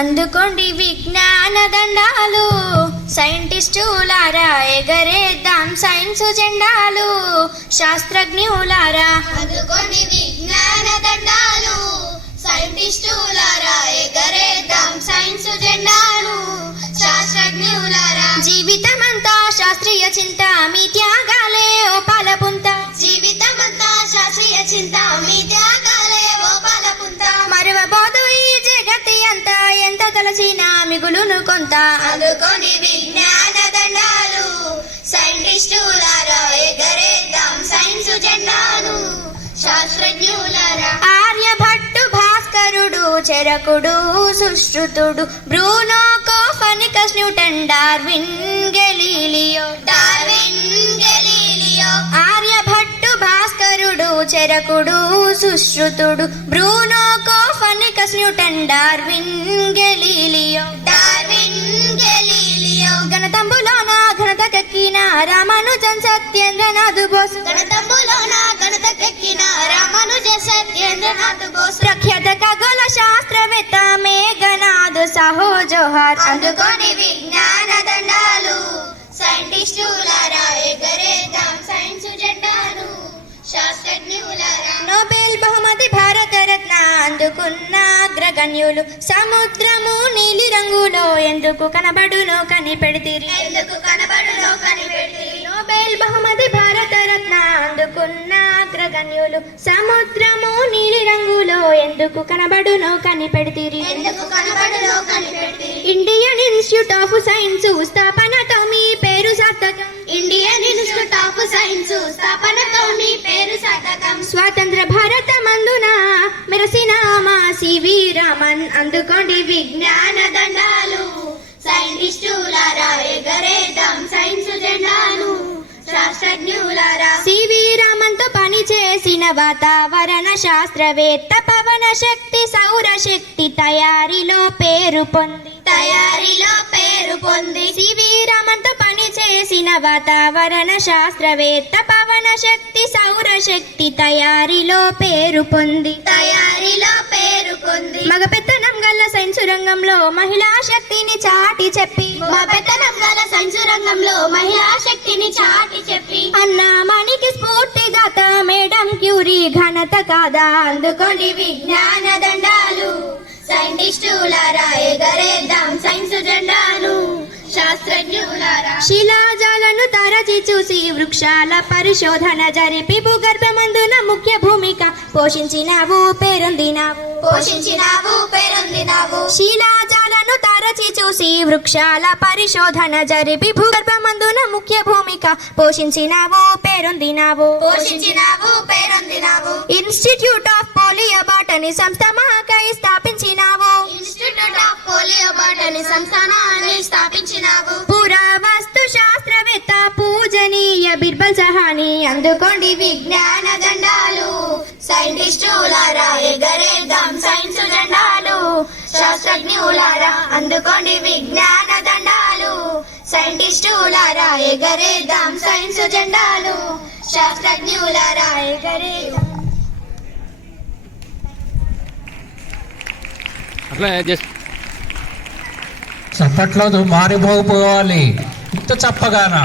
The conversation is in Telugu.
అందుకోండి విజ్ఞాన దండాలు, సైంటిస్టులారా ఎగరేద్దాం సైన్స్ జెండాలు. శాస్త్రజ్ఞులారా అందుకోండి విజ్ఞాన దండాలు, సైంటిస్టులారా ఎగరేద్దాం సైన్స్ జెండాలు. శాస్త్రజ్ఞులారా జీవితమంతా శాస్త్రీయ చింత, మీ త్యాగాలే ఓ పాలపుంత. జీవితమంతా శాస్త్రీయ చింత, మీ త్యాగాలే ఓ పాలపుంత. మరువబోదు ఈ జగతి అంతా, ఎంత తలసినా మిగులును కొంత. అందుకోండి విజ్ఞాన దండాలు, సైంటిస్టులారా ఎగరేద్దాం సైన్స్ జెండాలు. శాస్త్రజ్ఞులారా ఆర్యభట్టు, భాస్కరుడు, చరకుడు, సుశ్రుతుడు, Bruno, Copernicus, Newton, Darwin, Galileo. Darwin, Galileo. Aryabhatta, భాస్కరుడు, చరకుడు, సుశ్రుతుడు, Bruno, Copernicus, Newton, Darwin, Galileo. Darwin, Galileo. గణతంబులోన ఘనతకెక్కిన రామానుజన్, సత్యేంద్రనాథ్ బోస్. గణతంబులోన ఘనతకెక్కిన రామానుజ, సత్యేంద్రనాథ్ బోస్. ప్రఖ్యాత ఖగోళ శాస్త్రవేత్త మేఘనాథ్ సాహో జోహార్. అందుకోని విజ్ఞాన దండాలు, సైంటిస్టులారా ఎగరేద్దాం సైన్స్ జెండాలు. శాస్త్రజ్ఞులారా నోబెల్ బహుమతి భారత రత్న అందుకున్న అగ్రగణ్యులు, సముద్రము నీలి రంగులో ఎందుకు కనబడునో కనిపెడితిరి. ఎందుకు కనబడునో కనిపెడితిరి. నోబెల్ బహుమతి భారత రత్న అందుకున్న అగ్రగణ్యులు, సముద్రము నీలి రంగులో ఎందుకు కనబడునో కనిపెడితిరి. ఎందుకు కనబడునో కనిపెడితిరి. ఇండియన్ ఇన్స్టిట్యూట్ ఆఫ్ సైన్స్ స్థాపనతో మీ పేరు సార్థకం. ఇండియన్ ఇన్స్టిట్యూట్ ఆఫ్ సైన్స్ స్థాపనతో మీ పేరు సార్థకం. స్వాతంత్ర భారత మందున మెరసిన మా సివి రామన్. అందుకోండి విజ్ఞాన దండాలు, సైంటిస్టులారా ఎగరేద్దాం సైన్స్ జెండాలు. శాస్త్రజ్ఞులారా సివి రామన్ తో పని చేసిన వాతావరణ శాస్త్రవేత్త, పవన శక్తి, సౌర శక్తి తయారీలో పేరు పొంది. తయారీలో పేరు పొంది. సివి రామన్ తో పని చేసిన వాతావరణ శాస్త్రవేత్త, పవన శక్తి, సౌర శక్తి తయారీలో పేరు పొంది. తయారీలో పేరు పొంది. మగ పెత్తనం గల సైన్స్ రంగంలో మహిళా శక్తిని చాటి చెప్పి, మగతనం గల సైన్స్ రంగంలో మహిళా శక్తిని చాటి చెప్పి, అన్నామానికి స్ఫూర్తిదాత మేడం క్యూరీ ఘనత కాదా. అందుకోండి విజ్ఞాన దండాలు, సైంటిస్టులారా ఎగరేద్దాం సైన్స్ జెండాలు. శాస్త్రజ్ఞులారా శిలాజాలను తరచి చూసి వృక్షాల పరిశోధన జరిపి, భూగర్భమందున ముఖ్య భూమిక పోషించినావు, పేరొందినావు. పోషించినావు, పేరొందినావు. శిలాజాలను తరచి చూసి వృక్షాల పరిశోధన జరిపి, భూగర్భమందున ముఖ్య భూమిక పోషించినావు, పేరొందినావు. పోషించినావు, పేరొందినావు. ఇన్స్టిట్యూట్ ఆఫ్ పోలియో బాటనీ సంస్థ మహాకై స్థాపించినావు. ఇన్స్టిట్యూట్ ఆఫ్ పోలియో బాటనీ సంస్థానాన్ని స్థాపించినావు. పురావస్తు శాస్త్రవేత్త పూజనీయ బిర్బల్ సహాని. అందుకోండి విజ్ఞాన దండాలు, సైంటిస్టులారా ఎగరేద్దాం సైన్స్ జెండాలు. శాస్త్రజ్ఞులారా అందుకోండి విజ్ఞాన దండాలు, సైంటిస్టులారా ఎగరేద్దాం సైన్స్ జెండాలు. శాస్త్రజ్ఞులారా ఎగరేద్దాం. అట్లా చప్పట్లేదు మారిపోవాలి ఇంత చప్పగానా.